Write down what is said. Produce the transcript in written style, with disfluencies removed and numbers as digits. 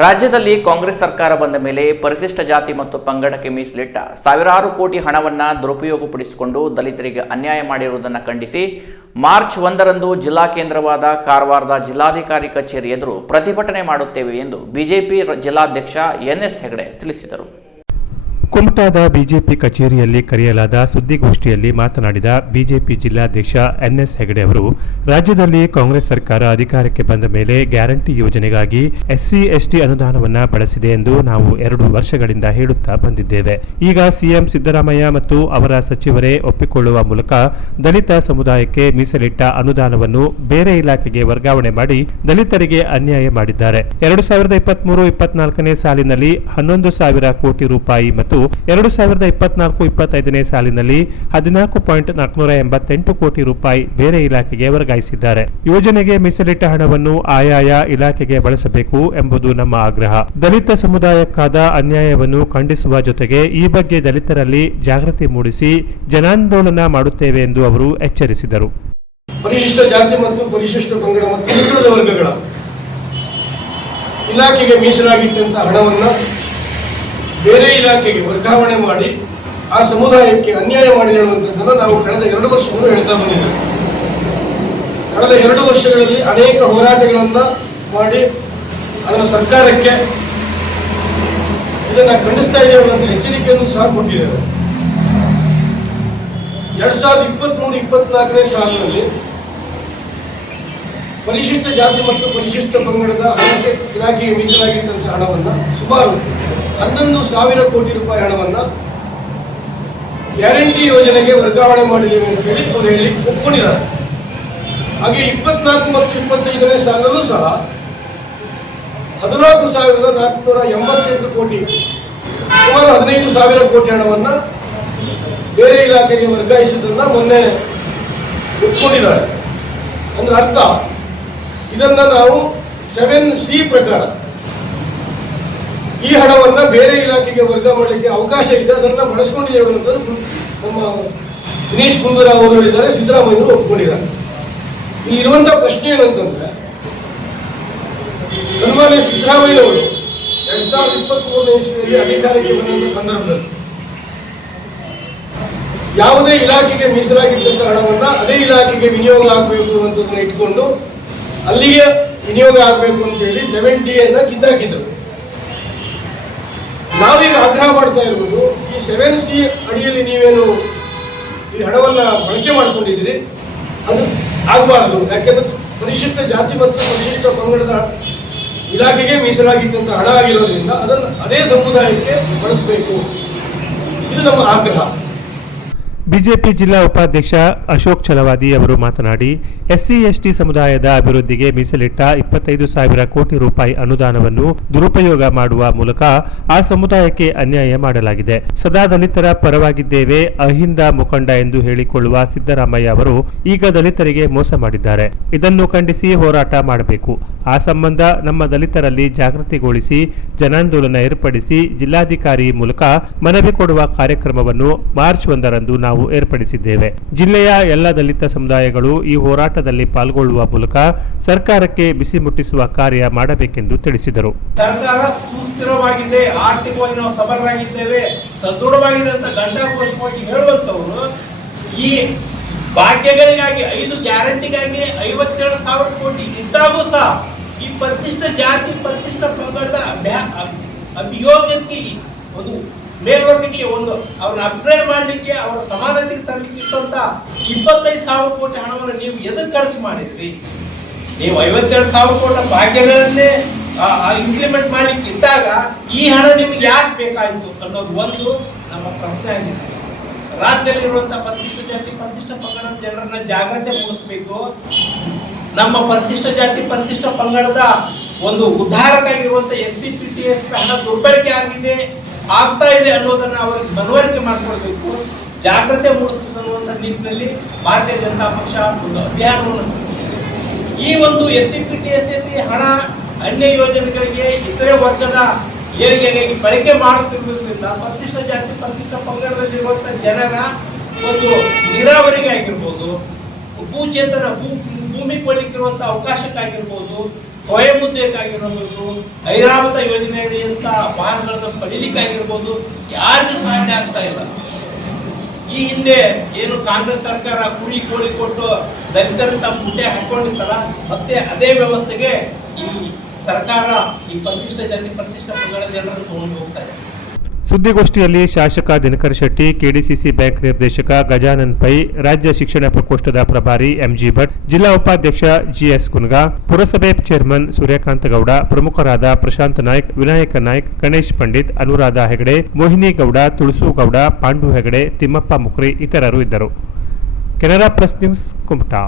ರಾಜ್ಯದಲ್ಲಿ ಕಾಂಗ್ರೆಸ್ ಸರ್ಕಾರ ಬಂದ ಮೇಲೆ ಪರಿಶಿಷ್ಟ ಜಾತಿ ಮತ್ತು ಪಂಗಡಕ್ಕೆ ಮೀಸಲಿಟ್ಟ ಸಾವಿರಾರು ಕೋಟಿ ಹಣವನ್ನು ದುರುಪಯೋಗಪಡಿಸಿಕೊಂಡು ದಲಿತರಿಗೆ ಅನ್ಯಾಯ ಮಾಡಿರುವುದನ್ನು ಖಂಡಿಸಿ ಮಾರ್ಚ್ 1ರಂದು ಜಿಲ್ಲಾ ಕೇಂದ್ರವಾದ ಕಾರವಾರದ ಜಿಲ್ಲಾಧಿಕಾರಿ ಕಚೇರಿ ಎದುರು ಪ್ರತಿಭಟನೆ ಮಾಡುತ್ತೇವೆ ಎಂದು ಬಿಜೆಪಿ ಜಿಲ್ಲಾಧ್ಯಕ್ಷ ಎನ್ಎಸ್ ಹೆಗಡೆ ತಿಳಿಸಿದರು. ಕುಮಟಾದ ಬಿಜೆಪಿ ಕಚೇರಿಯಲ್ಲಿ ಕರೆಯಲಾದ ಸುದ್ದಿಗೋಷ್ಠಿಯಲ್ಲಿ ಮಾತನಾಡಿದ ಬಿಜೆಪಿ ಜಿಲ್ಲಾಧ್ಯಕ್ಷ ಎನ್ಎಸ್ ಹೆಗಡೆ ಅವರು, ರಾಜ್ಯದಲ್ಲಿ ಕಾಂಗ್ರೆಸ್ ಸರ್ಕಾರ ಅಧಿಕಾರಕ್ಕೆ ಬಂದ ಮೇಲೆ ಗ್ಯಾರಂಟಿ ಯೋಜನೆಗಾಗಿ SC/ST ಅನುದಾನವನ್ನು ಬಳಸಿದೆ ಎಂದು ನಾವು 2 ವರ್ಷಗಳಿಂದ ಹೇಳುತ್ತಾ ಬಂದಿದ್ದೇವೆ. ಈಗ ಸಿಎಂ ಸಿದ್ದರಾಮಯ್ಯ ಮತ್ತು ಅವರ ಸಚಿವರೇ ಒಪ್ಪಿಕೊಳ್ಳುವ ಮೂಲಕ ದಲಿತ ಸಮುದಾಯಕ್ಕೆ ಮೀಸಲಿಟ್ಟ ಅನುದಾನವನ್ನು ಬೇರೆ ಇಲಾಖೆಗೆ ವರ್ಗಾವಣೆ ಮಾಡಿ ದಲಿತರಿಗೆ ಅನ್ಯಾಯ ಮಾಡಿದ್ದಾರೆ. 2023-24ನೇ ಸಾಲಿನಲ್ಲಿ 11,000 ಕೋಟಿ ರೂಪಾಯಿ ಮತ್ತು 2024-25ನೇ ಸಾಲಿನಲ್ಲಿ 14.488 ಕೋಟಿ ರೂಪಾಯಿ ಬೇರೆ ಇಲಾಖೆಗೆ ವರ್ಗಾಯಿಸಿದ್ದಾರೆ. ಯೋಜನೆಗೆ ಮೀಸಲಿಟ್ಟ ಹಣವನ್ನು ಆಯಾಯ ಇಲಾಖೆಗೆ ಬಳಸಬೇಕು ಎಂಬುದು ನಮ್ಮ ಆಗ್ರಹ. ದಲಿತ ಸಮುದಾಯಕ್ಕಾದ ಅನ್ಯಾಯವನ್ನು ಖಂಡಿಸುವ ಜೊತೆಗೆ ಈ ಬಗ್ಗೆ ದಲಿತರಲ್ಲಿ ಜಾಗೃತಿ ಮೂಡಿಸಿ ಜನಾಂದೋಲನ ಮಾಡುತ್ತೇವೆ ಎಂದು ಅವರು ಎಚ್ಚರಿಸಿದರು. ಪರಿಶಿಷ್ಟ ಜಾತಿ ಮತ್ತು ಪರಿಶಿಷ್ಟ ಪಂಗಡ ಮತ್ತು ಹಿಂದುಳಿದ ವರ್ಗಗಳ ಇಲಾಖೆಗೆ ಮೀಸಲಾಗಿಟ್ಟಂತಹ ಹಣವನ್ನು ಬೇರೆ ಇಲಾಖೆಗೆ ವರ್ಗಾವಣೆ ಮಾಡಿ ಆ ಸಮುದಾಯಕ್ಕೆ ಅನ್ಯಾಯ ಮಾಡಿ ಹೇಳುವಂಥದ್ದನ್ನು ನಾವು ಕಳೆದ 2 ವರ್ಷಗಳು ಹೇಳ್ತಾ ಬಂದಿದ್ದೇವೆ. ಕಳೆದ 2 ವರ್ಷಗಳಲ್ಲಿ ಅನೇಕ ಹೋರಾಟಗಳನ್ನು ಮಾಡಿ ಅದನ್ನು ಸರ್ಕಾರಕ್ಕೆ ಇದನ್ನು ಖಂಡಿಸ್ತಾ ಇದ್ದೇವೆ ಅಂತ ಎಚ್ಚರಿಕೆಯನ್ನು ಸಹ ಕೊಟ್ಟಿದ್ದೇವೆ. 2023-24ನೇ ಸಾಲಿನಲ್ಲಿ ಪರಿಶಿಷ್ಟ ಜಾತಿ ಮತ್ತು ಪರಿಶಿಷ್ಟ ಪಂಗಡದ ಇಲಾಖೆಗೆ ಮೀಸಲಾಗಿಟ್ಟಂತಹ ಹಣವನ್ನು ಸುಮಾರು 11,000 ಕೋಟಿ ರೂಪಾಯಿ ಹಣವನ್ನು ಗ್ಯಾರಂಟಿ ಯೋಜನೆಗೆ ವರ್ಗಾವಣೆ ಮಾಡಿದ್ದೇವೆ ಅಂತ ಹೇಳಿ ಅವರು ಹೇಳಿ ಒಪ್ಪಿಕೊಂಡಿದ್ದಾರೆ. ಹಾಗೆ 24 ಮತ್ತು 25ನೇ ಸಾಲಲ್ಲೂ ಸಹ 14,488 ಕೋಟಿ ಸುಮಾರು 15,000 ಕೋಟಿ ಹಣವನ್ನು ಬೇರೆ ಇಲಾಖೆಗೆ ವರ್ಗಾಯಿಸಿದ್ದನ್ನು ಮೊನ್ನೆ ಒಪ್ಪಿಕೊಂಡಿದ್ದಾರೆ. ಅಂದ್ರೆ ಅರ್ಥ ಇದನ್ನು ನಾವು 7C ಪ್ರಕಾರ ಈ ಹಣವನ್ನು ಬೇರೆ ಇಲಾಖೆಗೆ ವರ್ಗ ಮಾಡಲಿಕ್ಕೆ ಅವಕಾಶ ಇದೆ, ಅದನ್ನು ಬಳಸ್ಕೊಂಡಿದ್ದೇವೆ ಅಂತ ನಮ್ಮ ದಿನೇಶ್ ಗುಂಡೂರಾವ್ ಅವರು ಹೇಳಿದ್ದಾರೆ, ಸಿದ್ದರಾಮಯ್ಯವರು ಒಪ್ಪಿಕೊಂಡಿದ್ದಾರೆ. ಇಲ್ಲಿರುವಂತಹ ಪ್ರಶ್ನೆ ಏನಂತಂದ್ರೆ, ಸನ್ಮಾನ್ಯ ಸಿದ್ದರಾಮಯ್ಯವರು 2023ನೇ ಇಸ್ವಿಯಲ್ಲಿ ಅಧಿಕಾರಕ್ಕೆ ಬಂದಂತಹ ಸಂದರ್ಭದಲ್ಲಿ ಯಾವುದೇ ಇಲಾಖೆಗೆ ಮೀಸಲಾಗಿದ್ದಂತಹ ಹಣವನ್ನು ಅದೇ ಇಲಾಖೆಗೆ ವಿನಿಯೋಗ ಆಗಬೇಕು ಅನ್ನೋದನ್ನ ಇಟ್ಕೊಂಡು ಅಲ್ಲಿಗೆ ವಿನಿಯೋಗ ಆಗಬೇಕು ಅಂತ ಹೇಳಿ 7D ಅನ್ನ ಕಿತ್ತಾಕಿದ್ರು. ನಾವೀಗ ಆಗ್ರಹ ಮಾಡ್ತಾ ಇರುವುದು, ಈ 7C ಅಡಿಯಲ್ಲಿ ನೀವೇನು ಈ ಹಣವನ್ನು ಬಳಕೆ ಮಾಡ್ಕೊಂಡಿದ್ದೀರಿ ಅದು ಆಗಬಾರ್ದು. ಯಾಕೆಂದ್ರೆ ಪರಿಶಿಷ್ಟ ಜಾತಿ ಮತ್ತು ಪರಿಶಿಷ್ಟ ಪಂಗಡದ ಇಲಾಖೆಗೆ ಮೀಸಲಾಗಿದ್ದಂಥ ಹಣ ಆಗಿರೋದ್ರಿಂದ ಅದನ್ನು ಅದೇ ಸಮುದಾಯಕ್ಕೆ ಬಳಸಬೇಕು. ಇದು ನಮ್ಮ ಆಗ್ರಹ. ಬಿಜೆಪಿ ಜಿಲ್ಲಾ ಉಪಾಧ್ಯಕ್ಷ ಅಶೋಕ್ ಛಲವಾದಿ ಅವರು ಮಾತನಾಡಿ, SC/ST ಸಮುದಾಯದ ಅಭಿವೃದ್ಧಿಗೆ ಮೀಸಲಿಟ್ಟ 25,000 ಕೋಟಿ ರೂಪಾಯಿ ಅನುದಾನವನ್ನು ದುರುಪಯೋಗ ಮಾಡುವ ಮೂಲಕ ಆ ಸಮುದಾಯಕ್ಕೆ ಅನ್ಯಾಯ ಮಾಡಲಾಗಿದೆ. ಸದಾ ದಲಿತರ ಪರವಾಗಿದ್ದೇವೆ ಅಹಿಂದ ಮುಖಂಡ ಎಂದು ಹೇಳಿಕೊಳ್ಳುವ ಸಿದ್ದರಾಮಯ್ಯ ಅವರು ಈಗ ದಲಿತರಿಗೆ ಮೋಸ ಮಾಡಿದ್ದಾರೆ. ಇದನ್ನು ಖಂಡಿಸಿ ಹೋರಾಟ ಮಾಡಬೇಕು. ಆ ಸಂಬಂಧ ನಮ್ಮ ದಲಿತರಲ್ಲಿ ಜಾಗೃತಿಗೊಳಿಸಿ ಜನಾಂದೋಲನ ಏರ್ಪಡಿಸಿ ಜಿಲ್ಲಾಧಿಕಾರಿ ಮೂಲಕ ಮನವಿ ಕೊಡುವ ಕಾರ್ಯಕ್ರಮವನ್ನು ಮಾರ್ಚ್ 1ರಂದು ನಾವು ಏರ್ಪಡಿಸಿದ್ದೇವೆ. ಜಿಲ್ಲೆಯ ಎಲ್ಲ ದಲಿತ ಸಮುದಾಯಗಳು ಈ ಹೋರಾಟದಲ್ಲಿ ಪಾಲ್ಗೊಳ್ಳುವ ಮೂಲಕ ಸರ್ಕಾರಕ್ಕೆ ಬಿಸಿ ಮುಟ್ಟಿಸುವ ಕಾರ್ಯ ಮಾಡಬೇಕೆಂದು ತಿಳಿಸಿದರು. ಸರ್ಕಾರ ಸುಸ್ಥಿರವಾಗಿದೆ, ಆರ್ಥಿಕವಾಗಿ ನಾವು ಸಬಲರಾಗಿದ್ದೇವೆ, ಸದೃಢವಾಗಿದೆ ಅಂತ ಘಂಟಾಘೋಷವಾಗಿ ಹೇಳುವಂತವರು ಈ ಭಾಗ್ಯಗಳಿಗಾಗಿ 5 ಗ್ಯಾರಂಟಿಗಾಗಿ 57,000 ಕೋಟಿ ಇಟ್ಟಾಗೂ ಸಹ ಈ ಪರಿಶಿಷ್ಟ ಜಾತಿ ಪರಿಶಿಷ್ಟ ಪಂಗಡದ ಅಭಿಯೋಗಕ್ಕೆ ಒಂದು ಮೇಲ್ವರ್ಗಕ್ಕೆ ಒಂದು ಅವ್ರನ್ನ ಅಪ್ಗ್ರೇಡ್ ಮಾಡಲಿಕ್ಕೆ ಅವರ ಸಮಾನತೆಗೆ ತರಲಿಕ್ಕೆ ಇಟ್ಟಂತ 25,000 ಕೋಟಿ ಹಣವನ್ನು ನೀವು ಎದಕ್ಕೆ ಖರ್ಚು ಮಾಡಿದ್ರಿ? ನೀವು 52,000 ಕೋಟಿ ಭಾಗ್ಯಗಳನ್ನೇ ಇಂಪ್ಲಿಮೆಂಟ್ ಮಾಡ್ಲಿಕ್ಕೆ ಇದ್ದಾಗ ಈ ಹಣ ನಿಮ್ಗೆ ಯಾಕೆ ಬೇಕಾಯಿತು ಅನ್ನೋದು ಒಂದು ನಮ್ಮ ಪ್ರಶ್ನೆ ಆಗಿದೆ. ರಾಜ್ಯದಲ್ಲಿ ಇರುವಂತಹ ಪರಿಶಿಷ್ಟ ಜಾತಿ ಪರಿಶಿಷ್ಟ ಪಂಗಡದ ಜನರನ್ನ ಜಾಗ್ರತೆ ಮೂಡಿಸಬೇಕು. ನಮ್ಮ ಪರಿಶಿಷ್ಟ ಜಾತಿ ಪರಿಶಿಷ್ಟ ಪಂಗಡದ ಒಂದು ಉದ್ಧಾರಕ್ಕಾಗಿರುವಂತಹ SC/PTS ಹಣ ದುರ್ಬಳಕೆ ಆಗ್ತಾ ಇದೆ ಅನ್ನೋದನ್ನ ಅವರಿಗೆ ಮನವರಿಕೆ ಮಾಡಿಕೊಡ್ಬೇಕು, ಜಾಗ್ರತೆ ಮೂಡಿಸಬೇಕು ಅನ್ನುವಂಥ ನಿಟ್ಟಿನಲ್ಲಿ ಭಾರತೀಯ ಜನತಾ ಪಕ್ಷ ಒಂದು ಅಭಿಯಾನವನ್ನು ನಡೆಸಿದೆ. ಈ ಒಂದು SC/PTS ಹಣ ಅನ್ಯ ಯೋಜನೆಗಳಿಗೆ ಇತರೆ ವರ್ಗದ ಏರಿಗೆಗಾಗಿ ಬಳಕೆ ಮಾಡುತ್ತಿರುವುದರಿಂದ ಪರಿಶಿಷ್ಟ ಜಾತಿ ಪರಿಶಿಷ್ಟ ಪಂಗಡದಲ್ಲಿರುವಂತಹ ಜನರ ಒಂದು ನೀರಾವರಿಗೆ ಆಗಿರ್ಬೋದು, ಭೂಚೇತನ ಭೂಮಿ ಕೊಳ್ಳಿಕ್ಕಿರುವಂತಹ ಅವಕಾಶಕ್ಕಾಗಿರ್ಬೋದು, ಸ್ವಯಂ ಉದ್ಯೋಗಕ್ಕಾಗಿರ್ಬೋದು, ಐರಾವತ ಯೋಜನೆಯಡಿಯಂತ ವಾಹನಗಳನ್ನು ಪಡೀಲಿಕ್ಕಾಗಿರ್ಬೋದು, ಯಾರಿಗೂ ಸಾಧ್ಯ ಆಗ್ತಾ ಇಲ್ಲ. ಈ ಹಿಂದೆ ಏನು ಕಾಂಗ್ರೆಸ್ ಸರ್ಕಾರ ಕುರಿ ಕೋಳಿ ಕೊಟ್ಟು ದಲಿತರನ್ನ ಮುಟ್ಟೆ ಹಾಕೊಂಡಿತ್ತಲ್ಲ, ಮತ್ತೆ ಅದೇ ವ್ಯವಸ್ಥೆಗೆ ಈ ಸರ್ಕಾರ ಈ ಪರಿಶಿಷ್ಟ ಜಾತಿ ಪರಿಶಿಷ್ಟ ಪಂಗಡ ಜನರನ್ನು ತಗೊಂಡು ಹೋಗ್ತಾ ಇದೆ. ಸುದ್ದಿಗೋಷ್ಠಿಯಲ್ಲಿ ಶಾಸಕ ದಿನಕರ್ ಶೆಟ್ಟಿ, ಕೆಡಿಸಿಸಿ ಬ್ಯಾಂಕ್ ನಿರ್ದೇಶಕ ಗಜಾನನ್ ಪೈ, ರಾಜ್ಯ ಶಿಕ್ಷಣ ಪ್ರಕೋಷ್ಠದ ಪ್ರಭಾರಿ ಎಂಜಿ ಭಟ್, ಜಿಲ್ಲಾ ಉಪಾಧ್ಯಕ್ಷ ಜಿಎಸ್ ಕುನ್ಗಾ, ಪುರಸಭೆ ಚೇರ್ಮನ್ ಸೂರ್ಯಕಾಂತ ಗೌಡ, ಪ್ರಮುಖರಾದ ಪ್ರಶಾಂತ್ ನಾಯ್ಕ್, ವಿನಾಯಕ ನಾಯ್ಕ್, ಗಣೇಶ್ ಪಂಡಿತ್, ಅನುರಾಧ ಹೆಗಡೆ, ಮೋಹಿನಿ ಗೌಡ, ತುಳಸು ಗೌಡ, ಪಾಂಡು ಹೆಗಡೆ, ತಿಮ್ಮಪ್ಪ ಮುಕ್ರಿ ಇತರರು ಇದ್ದರು. Canara press news, Kumta.